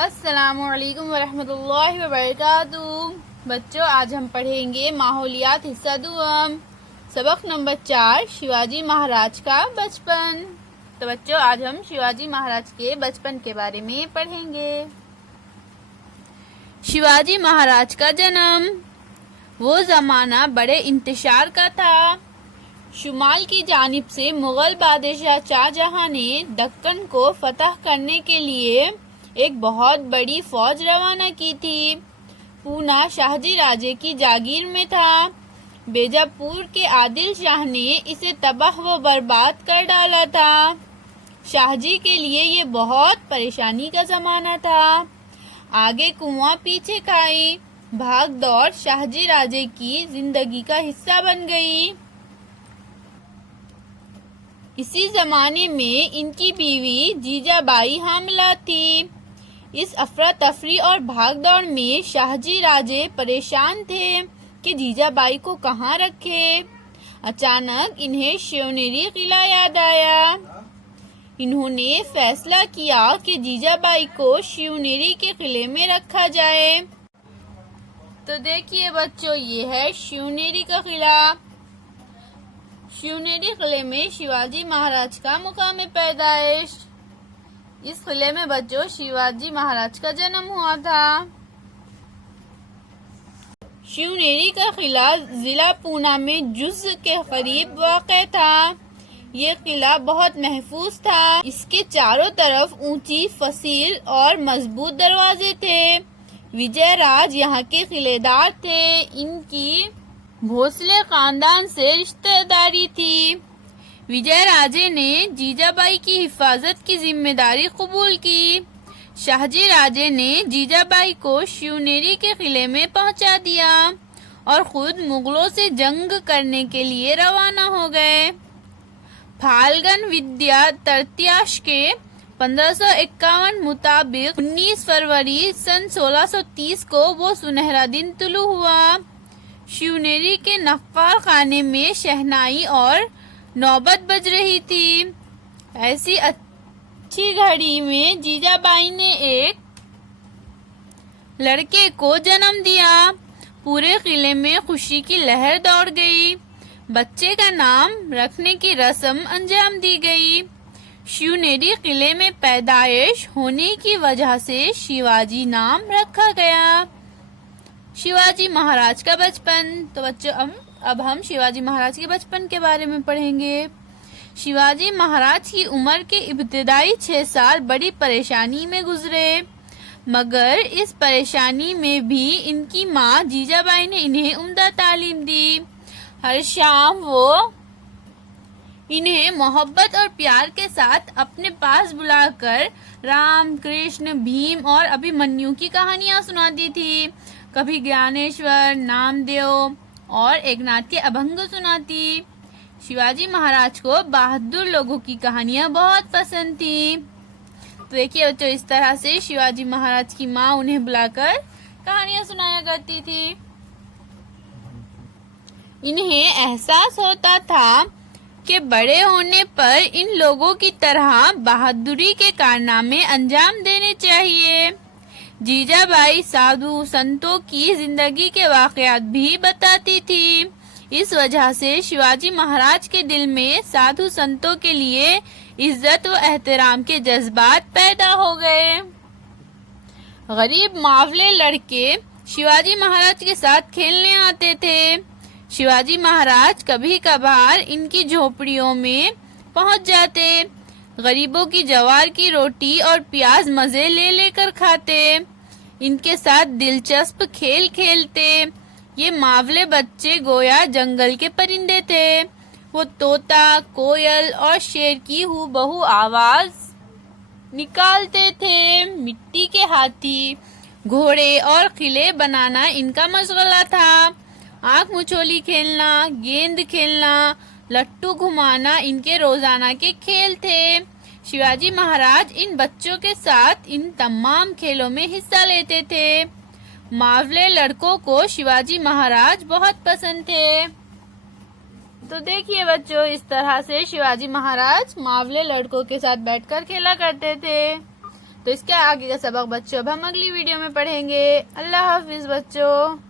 अस्सलामुअलैकुम वरहमतुल्लाहि वबरकातुहू। बच्चों, आज हम पढ़ेंगे माहौलियात हिस्सा दुआम, सबक नंबर 4, शिवाजी महाराज का बचपन। तो बच्चों, आज हम शिवाजी महाराज के बचपन के बारे में पढ़ेंगे। शिवाजी महाराज का जन्म। वो जमाना बड़े इंतशार का था। शुमाल की जानिब से मुगल बादशाह शाहजहां ने दक्कन को फतह करने के लिए एक बहुत बड़ी फौज रवाना की थी। पूना शाहजी राजे की जागीर में था। बेजापुर के आदिल शाह ने इसे तबाह व बर्बाद कर डाला था। शाहजी के लिए ये बहुत परेशानी का जमाना था। आगे कुआं पीछे खाई, भाग दौड़ शाहजी राजे की जिंदगी का हिस्सा बन गई। इसी जमाने में इनकी बीवी जीजाबाई हामिला थी। इस अफरा तफरी और भागदौड़ में शाहजी राजे परेशान थे कि जीजाबाई को कहाँ रखे। अचानक इन्हें शिवनेरी किला याद आया। इन्होंने फैसला किया कि जीजाबाई को शिवनेरी के किले में रखा जाए। तो देखिए बच्चों, ये है शिवनेरी का किला। शिवनेरी किले में शिवाजी महाराज का मुकाम पैदाइश। इस किले में बच्चों शिवाजी महाराज का जन्म हुआ था। शिवनेरी का किला जिला पूना में जुज के करीब वाक़ था। ये किला बहुत महफूज था। इसके चारों तरफ ऊंची फसील और मजबूत दरवाजे थे। विजय राज यहाँ के किलेदार थे। इनकी भोसले खानदान से रिश्तेदारी थी। विजय राजे ने जीजाबाई की हिफाजत की जिम्मेदारी कबूल की। शाहजी राजे ने जीजाबाई को शिवनेरी के किले में पहुंचा दिया और खुद मुगलों से जंग करने के लिए रवाना हो गए। फाल्गुन विद्या तृतीयाश के 1551 मुताबिक 19 फरवरी सन 1630 को वो सुनहरा दिन तुलू हुआ। शिवनेरी के नक्कार खाने में शहनाई और नौबत बज रही थी। ऐसी अच्छी घड़ी में जीजाबाई ने एक लड़के को जन्म दिया। पूरे किले में खुशी की लहर दौड़ गई। बच्चे का नाम रखने की रस्म अंजाम दी गई। शिवनेरी किले में पैदाइश होने की वजह से शिवाजी नाम रखा गया। शिवाजी महाराज का बचपन। तो बच्चों, अब हम शिवाजी महाराज के बचपन के बारे में पढ़ेंगे। शिवाजी महाराज की उम्र के इब्तिदाई 6 साल बड़ी परेशानी में गुजरे, मगर इस परेशानी में भी इनकी माँ जीजाबाई ने इन्हें उम्दा तालीम दी। हर शाम वो इन्हें मोहब्बत और प्यार के साथ अपने पास बुलाकर राम, कृष्ण, भीम और अभिमन्यु की कहानियाँ सुनाती थी। कभी ज्ञानेश्वर, नामदेव और एकनाथ के अभंग सुनाती। शिवाजी महाराज को बहादुर लोगों की कहानियां बहुत पसंद थी। तो देखिए बच्चों, इस तरह से शिवाजी महाराज की माँ उन्हें बुलाकर कहानियां सुनाया करती थी। इन्हें एहसास होता था कि बड़े होने पर इन लोगों की तरह बहादुरी के कारनामे अंजाम देने चाहिए। जीजाबाई साधु संतों की जिंदगी के वाकयात भी बताती थी। इस वजह से शिवाजी महाराज के दिल में साधु संतों के लिए इज्जत व एहतराम के जज्बात पैदा हो गए। गरीब मावले लड़के शिवाजी महाराज के साथ खेलने आते थे। शिवाजी महाराज कभी कभार इनकी झोपड़ियों में पहुंच जाते। गरीबों की जवार की रोटी और प्याज मजे ले लेकर खाते। इनके साथ दिलचस्प खेल खेलते। ये मावले बच्चे गोया जंगल के परिंदे थे। वो तोता, कोयल और शेर की हूबहू आवाज निकालते थे। मिट्टी के हाथी, घोड़े और किले बनाना इनका मशगला था। आंख मुचोली खेलना, गेंद खेलना, लट्टू घुमाना इनके रोजाना के खेल थे। शिवाजी महाराज इन बच्चों के साथ इन तमाम खेलों में हिस्सा लेते थे। मावले लड़कों को शिवाजी महाराज बहुत पसंद थे। तो देखिए बच्चों, इस तरह से शिवाजी महाराज मावले लड़कों के साथ बैठकर खेला करते थे। तो इसके आगे का सबक बच्चों अब हम अगली वीडियो में पढ़ेंगे। अल्लाह हाफिज बच्चों।